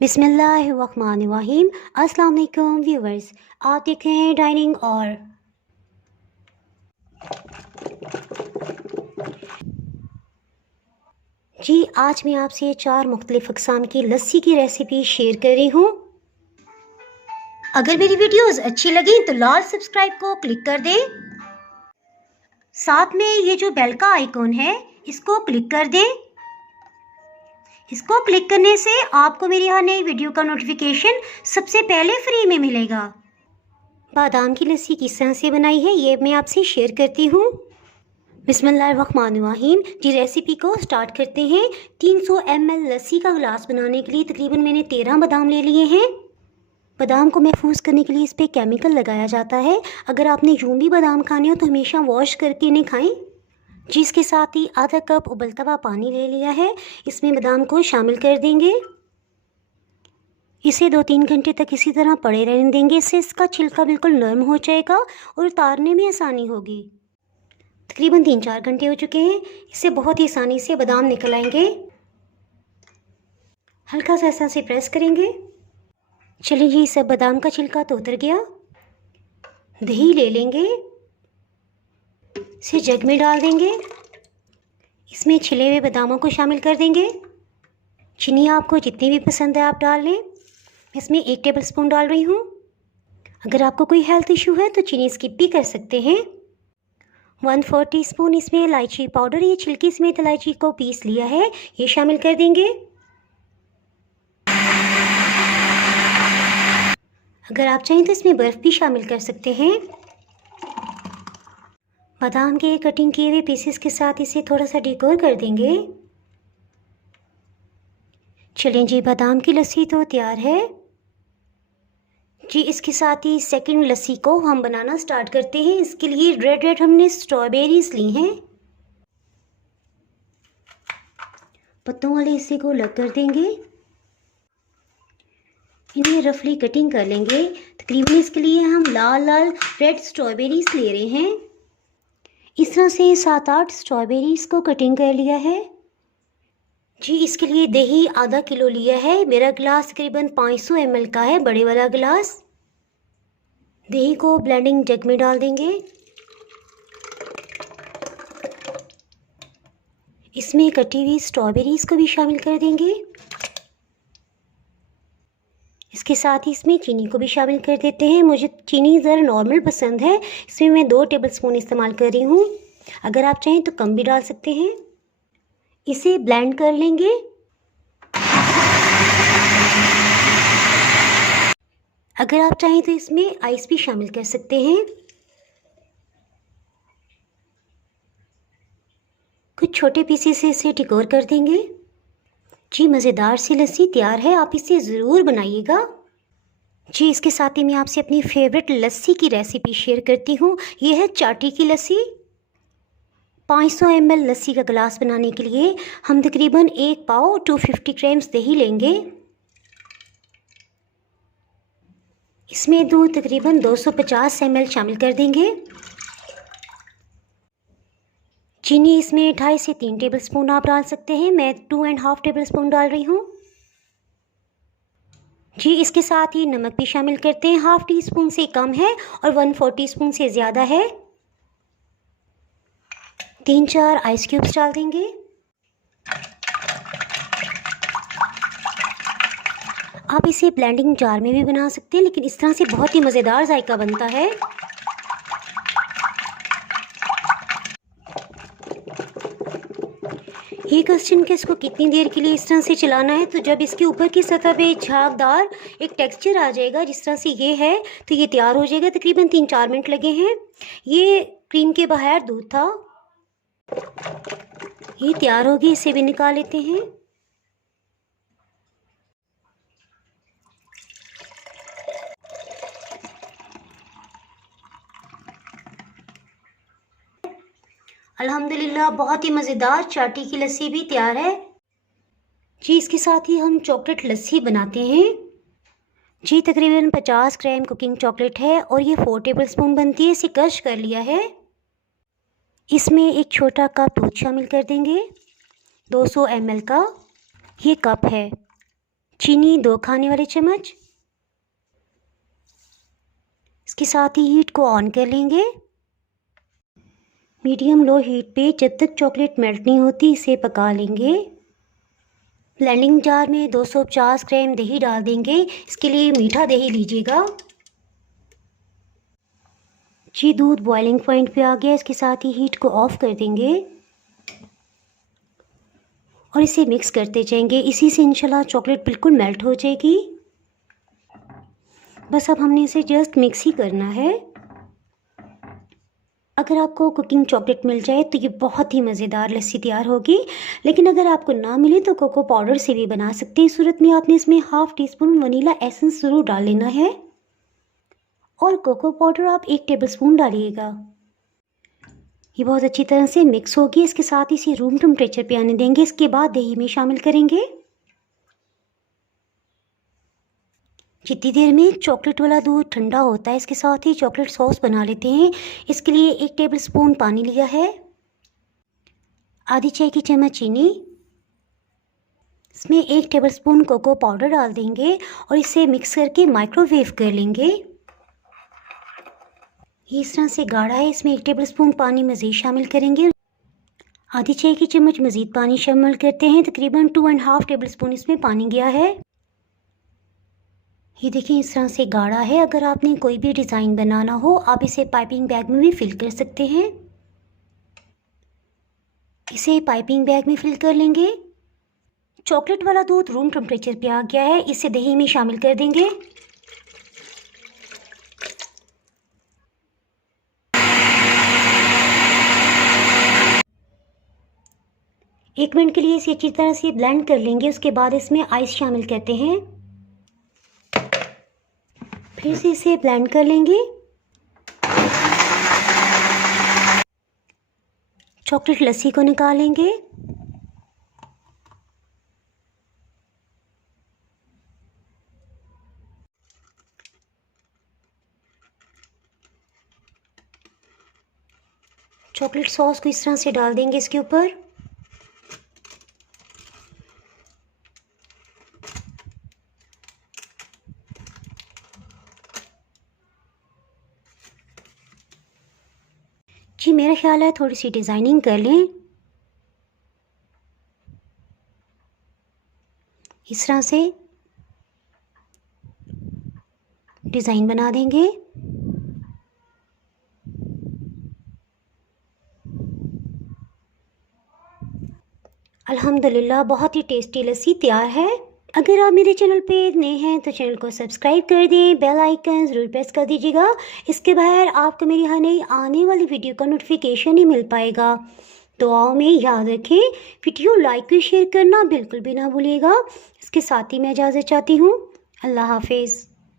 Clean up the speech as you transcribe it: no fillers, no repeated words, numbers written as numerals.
बिस्मिल्लाहिर्रहमानिर्रहीम। अस्सलाम वालेकुम व्यूवर्स, आप देख रहे हैं डाइनिंग और जी आज मैं आपसे 4 मुख्तलिफ़ अक़साम की लस्सी की रेसिपी शेयर कर रही हूँ। अगर मेरी वीडियोस अच्छी लगी तो लाल सब्सक्राइब को क्लिक कर दें। साथ में ये जो बेल का आइकॉन है इसको क्लिक कर दें। इसको क्लिक करने से आपको मेरी हर नई वीडियो का नोटिफिकेशन सबसे पहले फ्री में मिलेगा। बादाम की लस्सी किस तरह से बनाई है ये मैं आपसे शेयर करती हूँ। बिस्मिल्लाहिर्रहमानिर्रहीम। जी रेसिपी को स्टार्ट करते हैं। 300 ml लस्सी का गिलास बनाने के लिए तकरीबन मैंने 13 बादाम ले लिए हैं। बादाम को महफूज करने के लिए इस पर केमिकल लगाया जाता है। अगर आपने यूं भी बादाम खाने हो तो हमेशा वॉश करके इन्हें खाएं। जिसके साथ ही आधा कप उबलता हुआ पानी ले लिया है, इसमें बादाम को शामिल कर देंगे। इसे 2-3 घंटे तक इसी तरह पड़े रहने देंगे। इससे इसका छिलका बिल्कुल नरम हो जाएगा और उतारने में आसानी होगी। तकरीबन 3-4 घंटे हो चुके हैं। इससे बहुत ही आसानी से बादाम निकल आएंगे। हल्का सा ऐसा से प्रेस करेंगे। चलिए जी, सब बादाम का छिलका तो उतर गया। दही ले लेंगे, इसे जग में डाल देंगे। इसमें छिले हुए बादामों को शामिल कर देंगे। चीनी आपको जितनी भी पसंद है आप डाल लें। इसमें 1 टेबल स्पून डाल रही हूँ। अगर आपको कोई हेल्थ इशू है तो चीनी स्किप भी कर सकते हैं। 1/4 टीस्पून इसमें इलायची पाउडर, ये छिलकी समेत इलायची को पीस लिया है, ये शामिल कर देंगे। अगर आप चाहें तो इसमें बर्फ़ भी शामिल कर सकते हैं। बादाम के कटिंग किए हुए पीसेस के साथ इसे थोड़ा सा डेकोर कर देंगे। चलें जी, बादाम की लस्सी तो तैयार है जी। इसके साथ ही सेकंड लस्सी को हम बनाना स्टार्ट करते हैं। इसके लिए रेड हमने स्ट्रॉबेरीज ली हैं। पत्तों वाले हिस्से को अलग कर देंगे। इन्हें रफली कटिंग कर लेंगे। तकरीबन इसके लिए हम लाल लाल रेड स्ट्रॉबेरीज ले रहे हैं। इस तरह से 7-8 स्ट्रॉबेरीज को कटिंग कर लिया है जी। इसके लिए दही आधा किलो लिया है। मेरा गिलास तकरीबन 500 ml का है, बड़े वाला गिलास। दही को ब्लेंडिंग जग में डाल देंगे। इसमें कटी हुई स्ट्रॉबेरीज को भी शामिल कर देंगे। इसके साथ ही इसमें चीनी को भी शामिल कर देते हैं। मुझे चीनी ज़रा नॉर्मल पसंद है, इसमें मैं 2 टेबल स्पून इस्तेमाल कर रही हूँ। अगर आप चाहें तो कम भी डाल सकते हैं। इसे ब्लेंड कर लेंगे। अगर आप चाहें तो इसमें आइस भी शामिल कर सकते हैं। कुछ छोटे पीसेस से इसे डेकोर कर देंगे जी। मज़ेदार सी लस्सी तैयार है, आप इसे ज़रूर बनाइएगा जी। इसके साथ ही मैं आपसे अपनी फेवरेट लस्सी की रेसिपी शेयर करती हूँ। ये है चाटी की लस्सी। 500 ml लस्सी का गिलास बनाने के लिए हम तकरीबन 1 पाव 250 ग्राम्स दही लेंगे। इसमें दूध तकरीबन 250 ml शामिल कर देंगे। चीनी इसमें 2.5 से 3 टेबल स्पून आप डाल सकते हैं, मैं 2.5 टेबल स्पून डाल रही हूँ जी। इसके साथ ही नमक भी शामिल करते हैं। 1/2 टीस्पून से कम है और 1/4 टीस्पून से ज़्यादा है। 3-4 आइस क्यूब्स डाल देंगे। आप इसे ब्लेंडिंग जार में भी बना सकते हैं, लेकिन इस तरह से बहुत ही मज़ेदार जायका बनता है। ये क्वेश्चन कि इसको कितनी देर के लिए इस तरह से चलाना है, तो जब इसके ऊपर की सतह पे झागदार एक टेक्सचर आ जाएगा जिस तरह से ये है तो ये तैयार हो जाएगा। तकरीबन 3-4 मिनट लगे हैं। ये क्रीम के बाहर दूध था, ये तैयार होगी। इसे भी निकाल लेते हैं। अल्हम्दुलिल्लाह बहुत ही मज़ेदार चाटी की लस्सी भी तैयार है जी। इसके साथ ही हम चॉकलेट लस्सी बनाते हैं जी। तकरीबन 50 ग्राम कुकिंग चॉकलेट है और ये 4 टेबल स्पून बनती है। इसे क्रश कर लिया है। इसमें एक छोटा कप दूध शामिल कर देंगे। 200 ml का ये कप है। चीनी 2 खाने वाले चम्मच। इसके साथ ही हीट को ऑन कर लेंगे। मीडियम लो हीट पे जब तक चॉकलेट मेल्ट नहीं होती इसे पका लेंगे। ब्लेंडिंग जार में 250 ग्राम दही डाल देंगे। इसके लिए मीठा दही लीजिएगा। जी दूध बॉइलिंग पॉइंट पे आ गया। इसके साथ ही हीट को ऑफ कर देंगे और इसे मिक्स करते जाएंगे। इसी से इंशाल्लाह चॉकलेट बिल्कुल मेल्ट हो जाएगी। बस अब हमने इसे जस्ट मिक्स ही करना है। अगर आपको कुकिंग चॉकलेट मिल जाए तो ये बहुत ही मज़ेदार लस्सी तैयार होगी, लेकिन अगर आपको ना मिले तो कोको पाउडर से भी बना सकते हैं। इस सूरत में आपने इसमें half tea spoon vanilla essence ज़रूर डाल लेना है और कोको पाउडर आप 1 टेबलस्पून डालिएगा। ये बहुत अच्छी तरह से मिक्स होगी। इसके साथ ही इसे रूम टेम्परेचर पे आने देंगे। इसके बाद दही में शामिल करेंगे। जितनी देर में चॉकलेट वाला दूध ठंडा होता है इसके साथ ही चॉकलेट सॉस बना लेते हैं। इसके लिए 1 टेबलस्पून पानी लिया है, आधी चाय की चम्मच चीनी, इसमें 1 टेबलस्पून कोको पाउडर डाल देंगे और इसे मिक्स करके माइक्रोवेव कर लेंगे। ये इस तरह से गाढ़ा है। इसमें 1 टेबलस्पून पानी मज़ीद शामिल करेंगे। आधी चाय की चम्मच मज़ीद पानी शामिल करते हैं। तकरीबन 2.5 टेबलस्पून इसमें पानी गया है। ये देखिए इस तरह से गाढ़ा है। अगर आपने कोई भी डिज़ाइन बनाना हो आप इसे पाइपिंग बैग में भी फिल कर सकते हैं। इसे पाइपिंग बैग में फिल कर लेंगे। चॉकलेट वाला दूध रूम टेम्परेचर पे आ गया है। इसे दही में शामिल कर देंगे। एक मिनट के लिए इसे अच्छी तरह से ब्लेंड कर लेंगे। उसके बाद इसमें आइस शामिल करते हैं। फिर से इसे ब्लेंड कर लेंगे। चॉकलेट लस्सी को निकालेंगे। चॉकलेट सॉस को इस तरह से डाल देंगे इसके ऊपर। जी मेरा ख्याल है थोड़ी सी डिज़ाइनिंग कर लें। इस तरह से डिज़ाइन बना देंगे। अल्हम्दुलिल्लाह बहुत ही टेस्टी लस्सी तैयार है। अगर आप मेरे चैनल पे नए हैं तो चैनल को सब्सक्राइब कर दें, बेल आइकन ज़रूर प्रेस कर दीजिएगा। इसके बगैर आपको मेरी हर नई आने वाली वीडियो का नोटिफिकेशन ही मिल पाएगा। दुआओं में याद रखें, वीडियो लाइक और शेयर करना बिल्कुल भी ना भूलिएगा। इसके साथ ही मैं इजाज़त चाहती हूँ। अल्लाह हाफिज़।